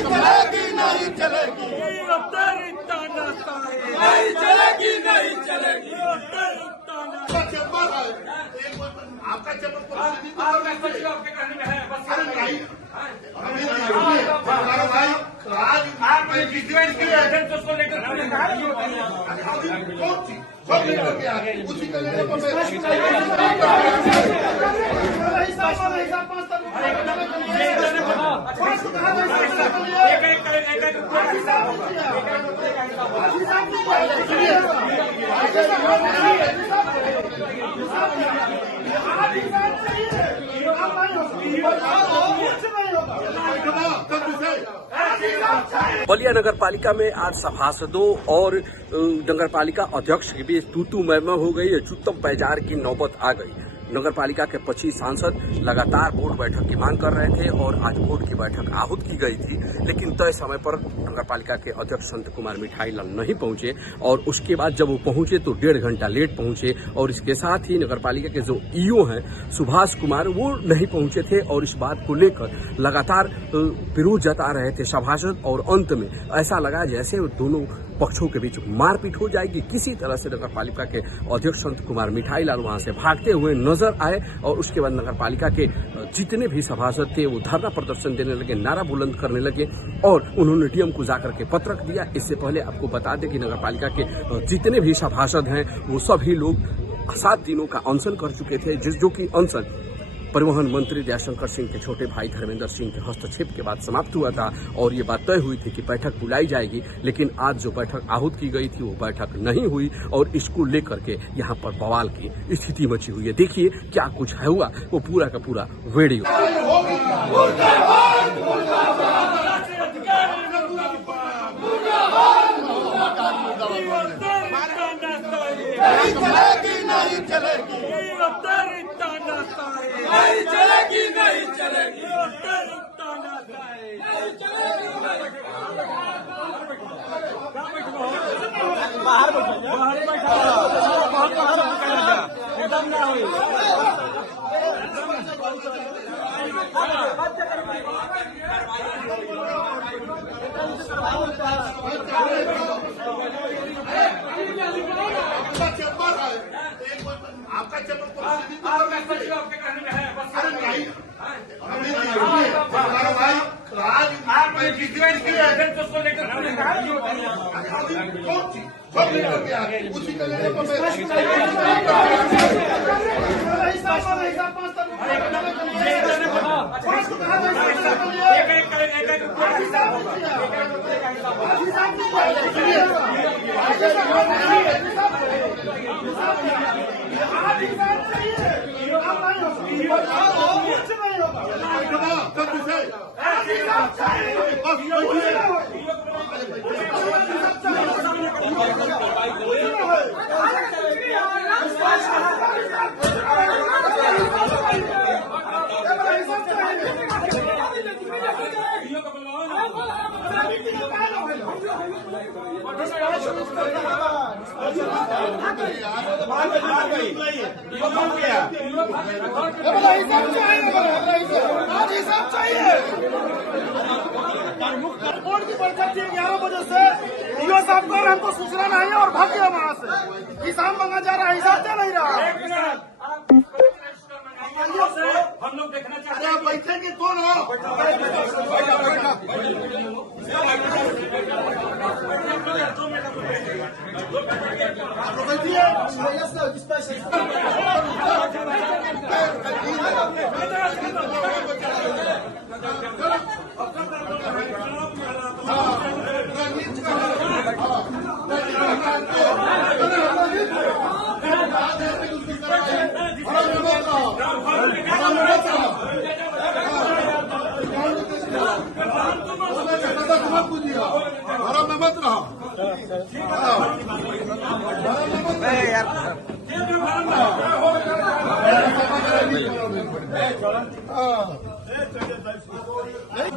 चलेगी नहीं चलेगी, नहीं चलेगी नहीं चलेगी। आपका चैम्बर है, आपका चैम्बर आपके कहने में है बस। अरे नहीं, हमारा भाई आज आप एजेंट उसको लेकर कौन सी सब लेकर के आ गए, उसी का लेने पर बलिया नगर पालिका में आज सभासदों और नगर पालिका अध्यक्ष के बीच तू मैं हो गई। चुत्तम पैजार की नौबत आ गई। नगर पालिका के 25 सांसद लगातार बोर्ड बैठक की मांग कर रहे थे और आज बोर्ड की बैठक आहूत की गई थी, लेकिन तय समय पर नगर पालिका के अध्यक्ष संत कुमार मिठाई लाल नहीं पहुंचे और उसके बाद जब वो पहुंचे तो 1.5 घंटा लेट पहुंचे। और इसके साथ ही नगर पालिका के जो ईओ हैं सुभाष कुमार वो नहीं पहुंचे थे और इस बात को लेकर लगातार विरोध जता रहे थे सभासद। और अंत में ऐसा लगा जैसे दोनों पक्षों के बीच मारपीट हो जाएगी। किसी तरह से नगर पालिका के अध्यक्ष संत कुमार मिठाई लाल वहां से भागते हुए नजर आए और उसके बाद नगर पालिका के जितने भी सभासद थे वो धरना प्रदर्शन देने लगे, नारा बुलंद करने लगे और उन्होंने डीएम को जाकर के पत्रक दिया। इससे पहले आपको बता दें कि नगर पालिका के जितने भी सभासद हैं वो सभी लोग 7 दिनों का अनशन कर चुके थे, जो कि अनशन परिवहन मंत्री दयाशंकर सिंह के छोटे भाई धर्मेंद्र सिंह के हस्तक्षेप के बाद समाप्त हुआ था और ये बात तय हुई थी कि बैठक बुलाई जाएगी। लेकिन आज जो बैठक आहूत की गई थी वो बैठक नहीं हुई और इसको लेकर के यहाँ पर बवाल की स्थिति मची हुई है। देखिए क्या कुछ है हुआ, वो पूरा का पूरा वीडियो। नहीं चलेगी, नहीं चलेगी नहीं चलेगी। बाहर एकदम ना हुई। आपका चैम्बर आपके कहने में है बस। अरे नहीं, हमारा भाई आज एजेंट उसको लेकर कौन सी सब लेकर के आ गए, उसी का लेने पर बोर्ड की बैठक थी 11 बजे से। ईओ साहब को हमको सूचना नहीं है और भाग गया वहाँ से। हिसाब मांगा जा रहा है, हिसाब चल नहीं रहा। हम लोग देखना चाहते हैं बैठेंगे तो ना।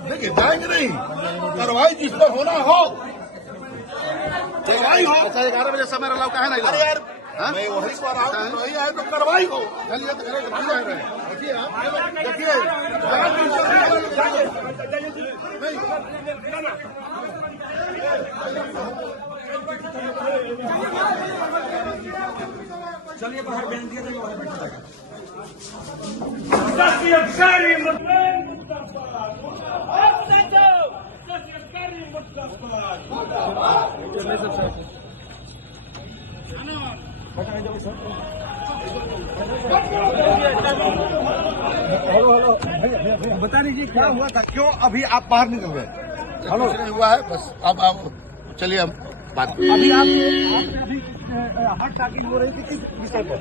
देखिए जाएंगे नहीं, कार्रवाई जिस पर होना हो कार्रवाई हो। 11 बजे समय रहा है ना। अरे यार मैं वही पर आऊँ तो नहीं आए तो कार्रवाई हो। चलिए तो करेंगे, भूल जाए रहे। देखिए आप, देखिए चलिए बाहर बयान दिया जाएगा, वहाँ बैठा जाएगा। सत्याकारी मुर्दाबाद, मुर्दाबाद, सत्याकारी मुर्दाबाद। बता दीजिए क्या हुआ था, क्यों अभी आप बाहर निकल गए? हेलो हुआ है बस। अब आप चलिए हम बात अभी आप हट ताकीज हो रही थी किस विषय पर?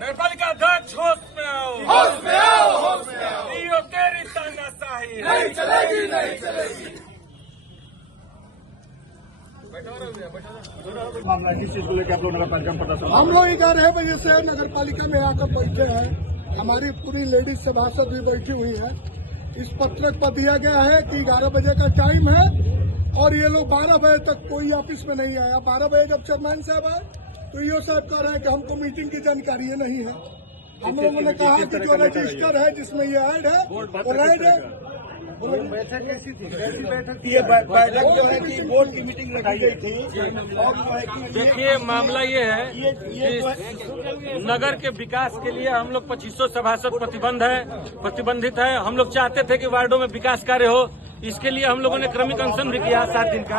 नगरपालिका अध्यक्ष होश में आओ, होश में आओ, होश में आओ। डीओ तेरी तानाशाही नहीं चलेगी, नहीं चलेगी। मामला किस चीज को लेकर आप लोग नगर पालिका में प्रदर्शन? हम लोग 11 बजे से नगर पालिका में आकर बैठे हैं। हमारी पूरी लेडीज सभासद भी बैठी हुई है। इस पत्रक पर दिया गया है कि 11 बजे का टाइम है और ये लोग 12 बजे तक कोई ऑफिस में नहीं आया। 12 बजे जब चेयरमैन साहब आए तो ये साहब कह रहे हैं कि हमको मीटिंग की जानकारी नहीं है। हम लोगों ने कहा कि जो रजिस्टर है जिसमें ये ऐड है वो ऐड है। बैठक कैसी थी? कैसी बैठक थी? ये बैठक जो है कि बोर्ड की मीटिंग रखी गई थी और जो है कि देखिए मामला ये है कि नगर के विकास के लिए हम लोग 2500 सभासद प्रतिबंधित है। हम लोग चाहते थे कि वार्डों में विकास कार्य हो, इसके लिए हम लोगों ने क्रमिक अनशन भी किया 7 दिन का।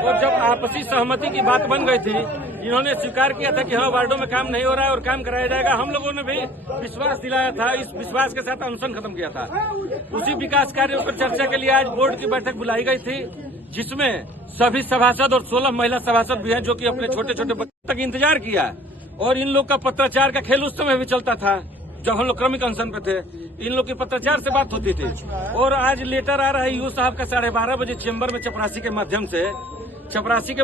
और जब आपसी सहमति की बात बन गई थी, इन्होंने स्वीकार किया था कि हाँ वार्डों में काम नहीं हो रहा है और काम कराया जाएगा। हम लोगों ने भी विश्वास दिलाया था, इस विश्वास के साथ अनशन खत्म किया था। उसी विकास कार्यों पर चर्चा के लिए आज बोर्ड की बैठक बुलाई गई थी, जिसमें सभी सभासद और 16 महिला सभासद भी हैं जो कि अपने छोटे छोटे बच्चों तक इंतजार किया। और इन लोग का पत्राचार का खेल उस समय भी चलता था जब हम लोग क्रमिक अनशन पे थे। इन लोग की पत्राचार से बात होती थी और आज लेटर आ रहा है यूँ साहब का 12:30 बजे चेंबर में चपरासी के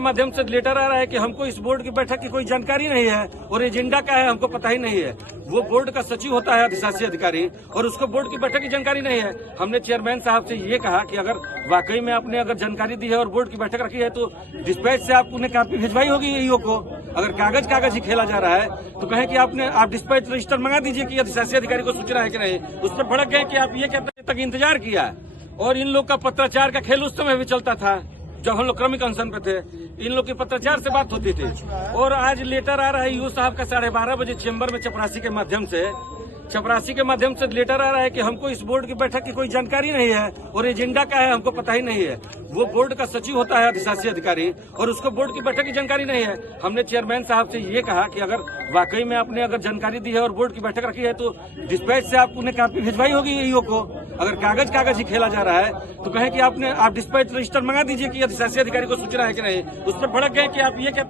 माध्यम से लेटर आ रहा है कि हमको इस बोर्ड की बैठक की कोई जानकारी नहीं है और एजेंडा क्या है हमको पता ही नहीं है। वो बोर्ड का सचिव होता है अधिशासी अधिकारी और उसको बोर्ड की बैठक की जानकारी नहीं है। हमने चेयरमैन साहब से ये कहा कि अगर वाकई में आपने अगर जानकारी दी है और बोर्ड की बैठक रखी है तो डिस्पैच से आप उन्हें कापी भिजवाई होगी ईओ को। अगर कागज ही खेला जा रहा है तो कहें कि आप डिस्पैच रजिस्टर मंगा दीजिए कि अधिशासी अधिकारी को सूचना है कि नहीं। उस पर भड़क गए कि आप ये कहते तक इंतजार किया। और इन लोग का पत्राचार का खेल उस समय भी चलता था जब हम लोग क्रमिक अनशन पे थे। इन लोग की पत्राचार से बात होती थी और आज लेटर आ रहा है यूँ साहब का 12:30 बजे चेंबर में चपरासी के माध्यम से लेटर आ रहा है कि हमको इस बोर्ड की बैठक की कोई जानकारी नहीं है और एजेंडा क्या है हमको पता ही नहीं है। वो बोर्ड का सचिव होता है अधिशासी अधिकारी और उसको बोर्ड की बैठक की जानकारी नहीं है। हमने चेयरमैन साहब से ये कहा कि अगर वाकई में आपने अगर जानकारी दी है और बोर्ड की बैठक रखी है तो डिस्पैच से आप उन्हें कापी भिजवाई होगी ईओ को। अगर कागज ही खेला जा रहा है तो कहें कि आप डिस्पैच रजिस्टर मंगा दीजिए कि अधिशासी अधिकारी को सूचना है कि नहीं। उस पर भड़क गए कि आप ये कहते